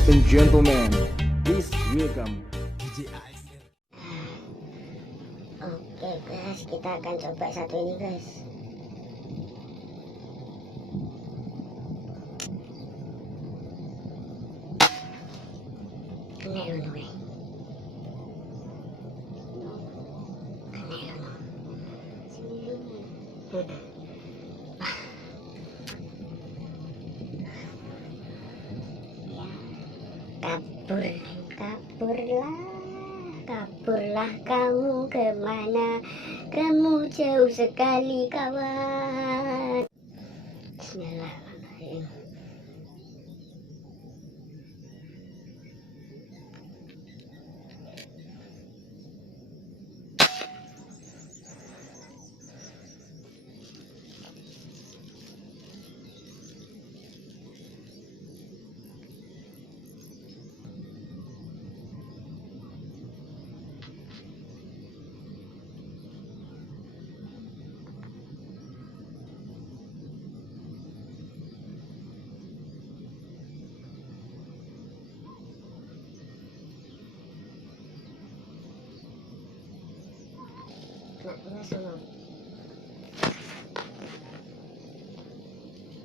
Ladies and gentlemen, please welcome Oke guys, kita akan coba satu ini guys. Aneh loh guys. Aneh loh. Ya, kaburlah kamu kemana? Kamu jauh sekali kawan. Bismillahirrahmanirrahim.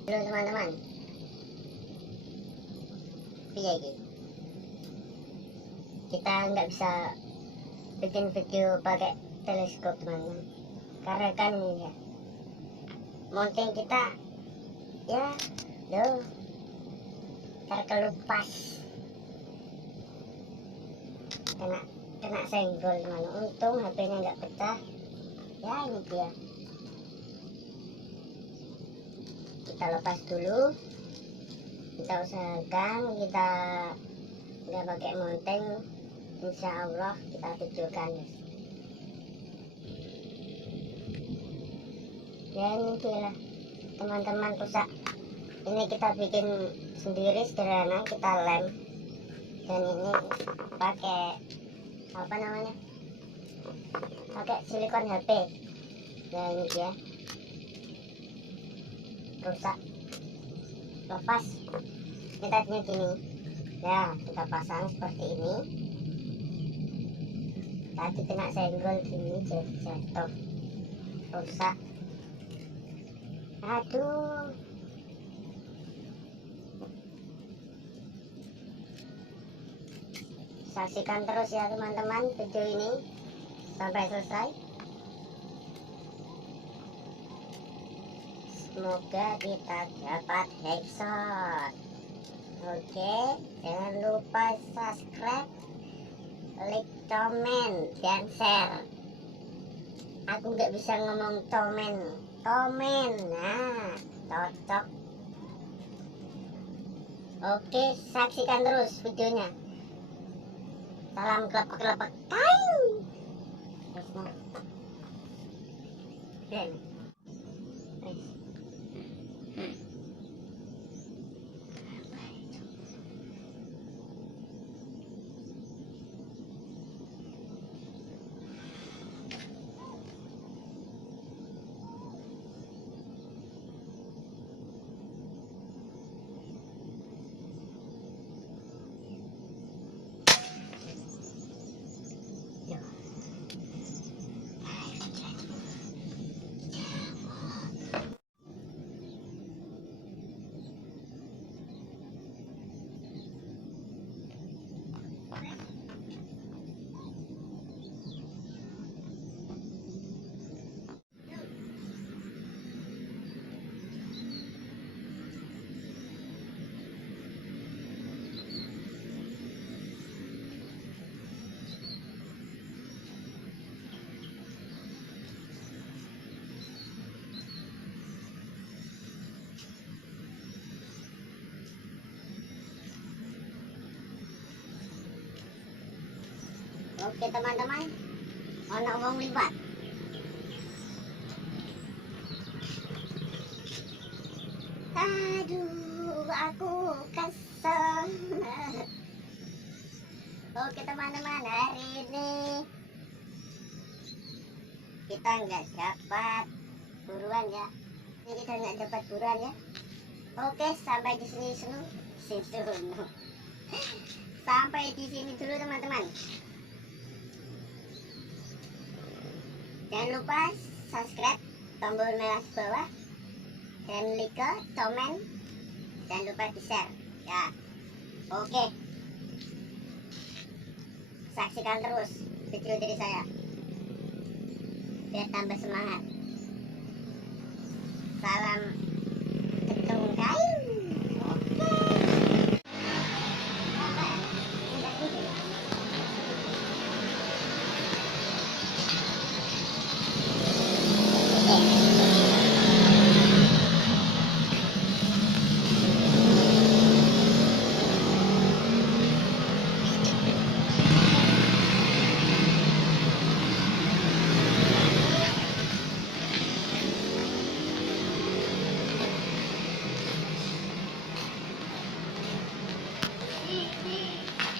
Halo teman-teman, kita nggak bisa bikin video pakai teleskop teman-teman, karena kan ya mounting kita ya loh terkelupas, kena senggol teman-teman. Untung HP-nya nggak pecah. Ya ini dia, kita lepas dulu, kita usahakan kita nggak pakai mounting, insya Allah kita videokan ya. Ini dia teman-teman rusak, ini kita bikin sendiri sederhana, kita lem, dan ini pakai apa namanya, pakai silikon HP. Nah ini dia, rusak, lepas, kita gini ya, kita pasang seperti ini. Tadi kena senggol gini jadi jatuh, rusak. Aduh, saksikan terus ya teman-teman video ini sampai selesai. Semoga kita dapat headshot. Oke, jangan lupa subscribe, like, comment, dan share. Aku nggak bisa ngomong tomen, nah cocok. Oke, saksikan terus videonya. Salam kelepek-kelepek kain. Oke teman-teman, ono wong liwat. Aduh, aku kesel. Oke teman-teman, hari ini kita nggak dapat buruan ya. Ini kita nggak dapat buruan ya. Oke, sampai di sini dulu. Sampai di sini dulu teman-teman. Jangan lupa subscribe, tombol merah di bawah, dan like, komen, jangan lupa di share ya. Oke, saksikan terus video dari saya biar tambah semangat. Salam gedung kayu.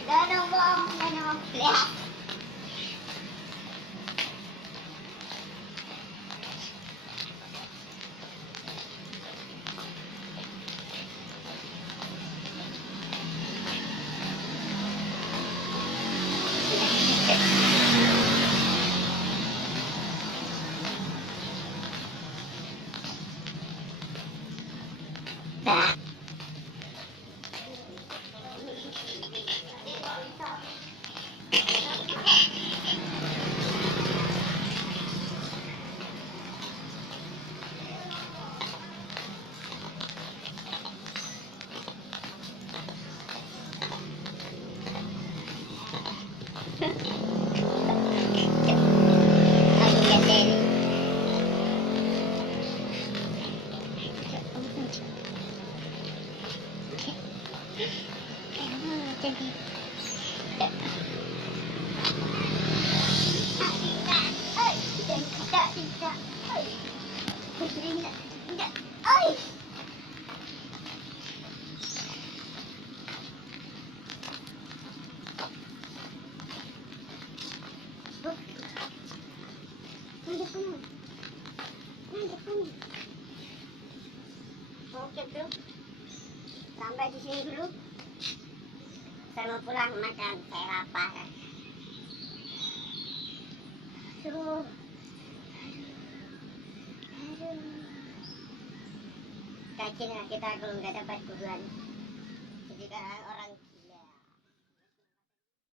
Ganong bom, lihat. Nah. Oke bro, sampai di sini dulu. Saya mau pulang makan, saya lapar. Aduh. Kajian kita kalau nggak dapat buruan. Jadi orang